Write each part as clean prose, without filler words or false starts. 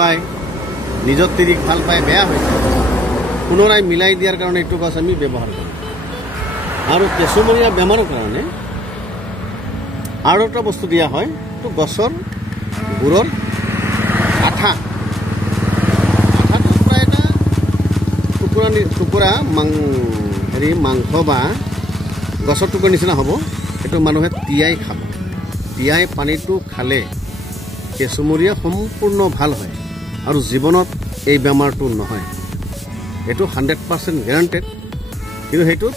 পায় নিজৰ তিৰিক ভাল পায় বেয়া হৈ যায় পুনৰাই মিলাই দিয়াৰ কাৰণে এইটো গছ আমি ব্যৱহাৰ কৰোঁ আৰু কেঁচুমৰীয়া বেমাৰৰ কাৰণে আৰু এটা বস্তু দিয়া হয় এইটো গছৰ গুড়ৰ আঠা আঠাটো প্ৰায় এটা টুকুৰা মাংস বা গছৰ টুকুৰা নিচিনা হ'ব সেইটো মানুহে তিয়াই খাব তিয়াই পানীটো খালে কেঁচুমৰীয়া সম্পূৰ্ণ ভাল হয় আৰু জীৱনত এই বেমাৰটো নহয় এইটো 100% গ্যাৰাণ্টেড কিন্তু সেইটোত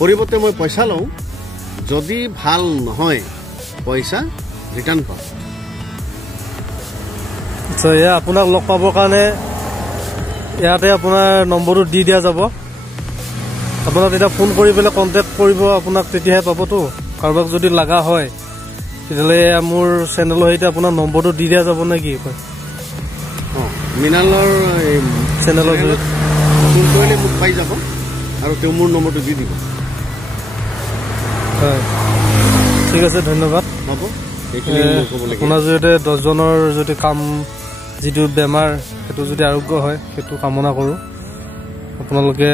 পৰিৱৰ্তে মই পইচা লওঁ যদি ভাল নহয় পইচা ৰিটাৰ্ণ পাওঁ আচ্ছা এয়া আপোনাক লগ পাবৰ কাৰণে ইয়াতে আপোনাৰ নম্বৰটো দি দিয়া যাব আপোনাক তেতিয়া ফোন কৰি পেলাই কণ্টেক্ট কৰিব আপোনাক তেতিয়াহে পাবতো কাৰোবাক যদি লগা হয় তেতিয়াহ'লে মোৰ চেনেলৰ সৈতে আপোনাৰ নম্বৰটো দি দিয়া যাব নে কি কয় মিনালৰ চেনেলৰ ফোন কৰিলে মোক পাই যাব আৰু তেওঁ মোৰ নম্বৰটো দি দিব হয় ঠিক আছে ধন্যবাদ হ'ব আপোনাৰ জৰিয়তে 10জনৰ যদি কাম যিটো বেমাৰ সেইটো যদি আৰোগ্য হয় সেইটো কামনা কৰোঁ আপোনালোকে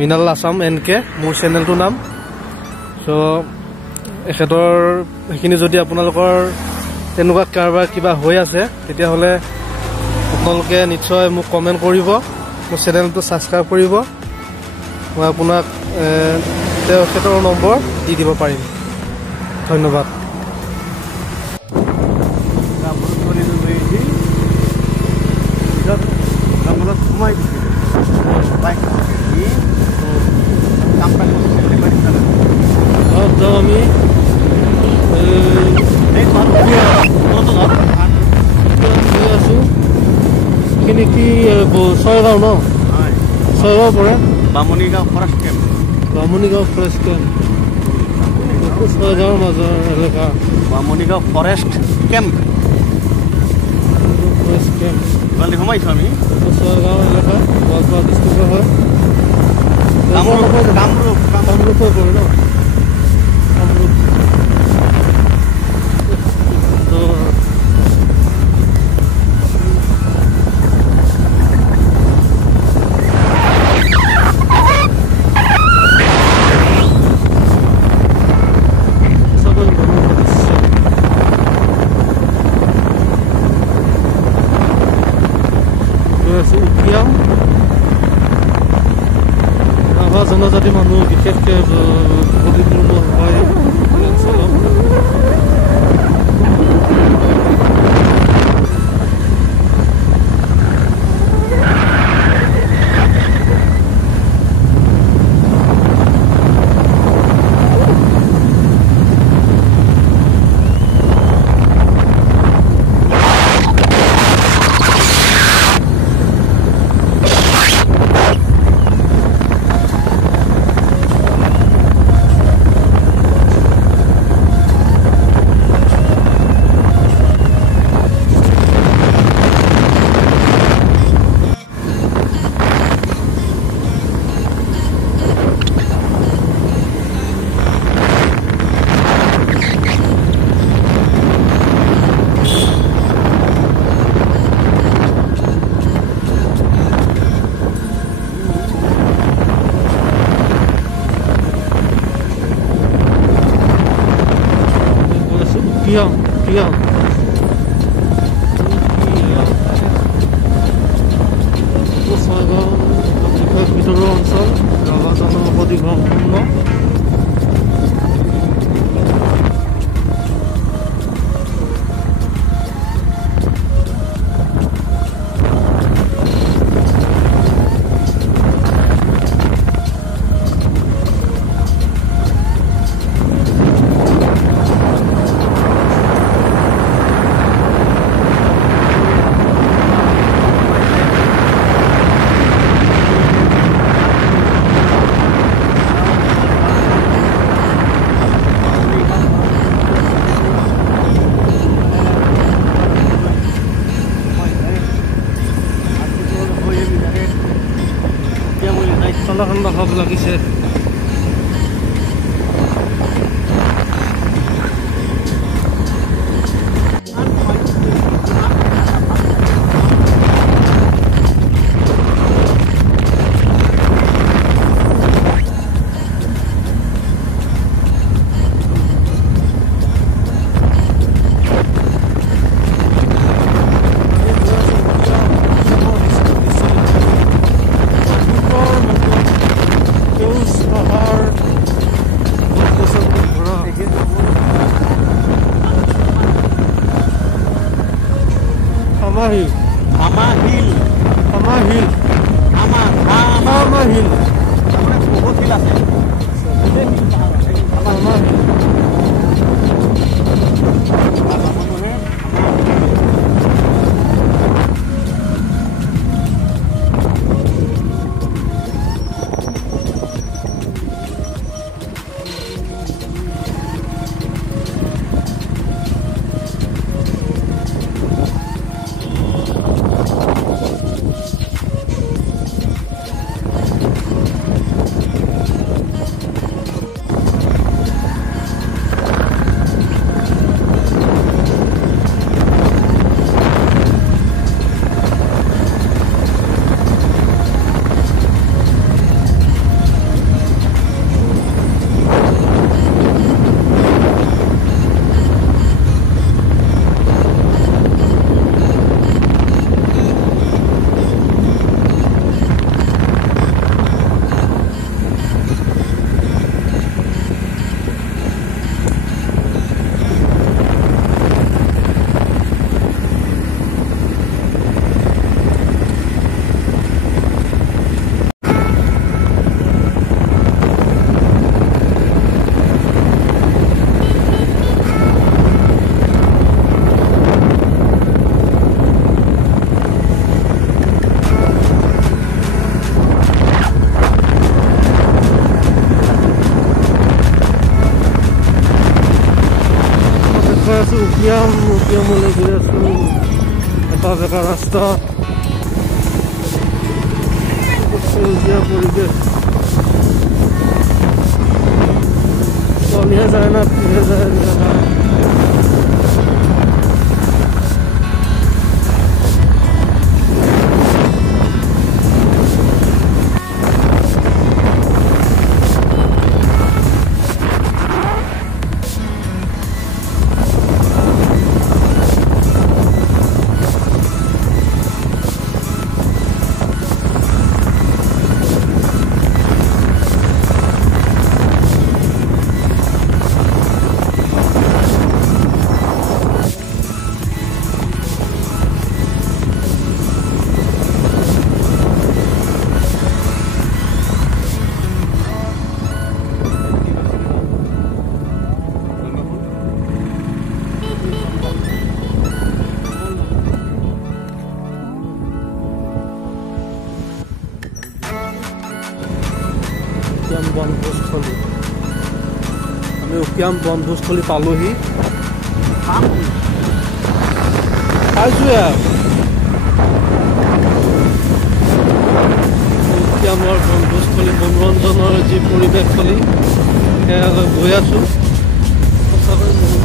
মিনাল আছাম NK মোৰ চেনেলটোৰ নাম চ' এখেতৰ সেইখিনি যদি আপোনালোকৰ তেনেকুৱা কাৰোবাৰ কিবা হৈ আছে তেতিয়াহ'লে আপোনালোকে নিশ্চয় মোক কমেণ্ট কৰিব মোৰ চেনেলটো ছাবস্ক্ৰাইব কৰিব মই আপোনাক তেখেতৰ নম্বৰ দি দিব পাৰিম ধন্যবাদ সোমাই যাওঁ আমি আছো এইখিনি কি ছয়গাঁও ন ছয়গাঁও পৰে বামুণীগাঁও ফৰেষ্ট কেম্প ছয়গাঁৱৰ মাজৰ এলেকা বামুণীগাঁও ফৰেষ্ট কেম্প ইফালে সোমাইছো আমি ছয়গাঁও এলেকা গোৱালপাৰা ডিষ্ট্ৰিক্টৰ হয় কামৰূপৰ পৰে ন কামৰূপ ৰাভা জনজাতি মানুহ বিশেষকৈ পৰিপূৰ্ণ হয় অঞ্চলত ছয়গাঁও ভিতৰুৱা অঞ্চল ৰাভা জনবসতি সম্পূৰ্ণ ঠাণ্ডা খাব লাগিছে Hamahil. Hamahil. Hamahil. Hamahil. Sampai बहुत हिल আছে Hamahil. Ukiam mulai biasa apa kata rasta ukiam mulai biasa soalnya sana বনভোজস্থলী আমি উকিয়াম বনভোজস্থলী পালোহি খাইছোৱে উকিয়ামৰ বনভোজস্থলী মনোৰঞ্জনৰ যি পৰিৱেশস্থলী সেয়া গৈ আছো সঁচাকৈ